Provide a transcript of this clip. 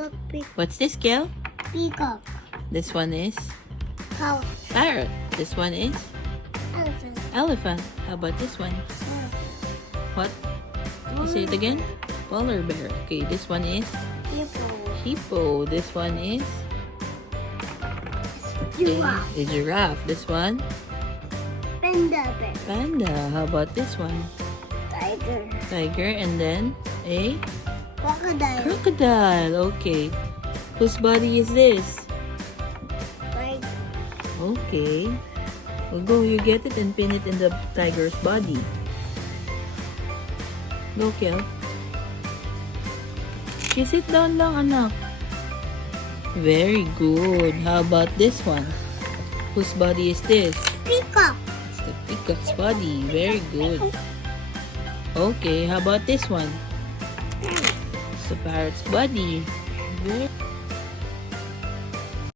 Peacock, peacock, What's this, Kel? peacock. This one is Cow, parrot. This one is elephant. elephant. How about this one? What? You say it again? Polar bear. Okay, this one is Hippo. hippo. This one is Giraffe. a giraffe. This one Panda bear. panda. How about this one? Tiger. Tiger. And then a Crocodile. crocodile. Okay. Whose body is this? Tiger. Okay. Well, go. You get it and pin it in the tiger's body. Go, Kel. Okay, sit down lang, anak. Very good. How about this one? Whose body is this? Peacock. It's the peacock's body. Very good. Okay, how about this one? It's the parrot's body. Very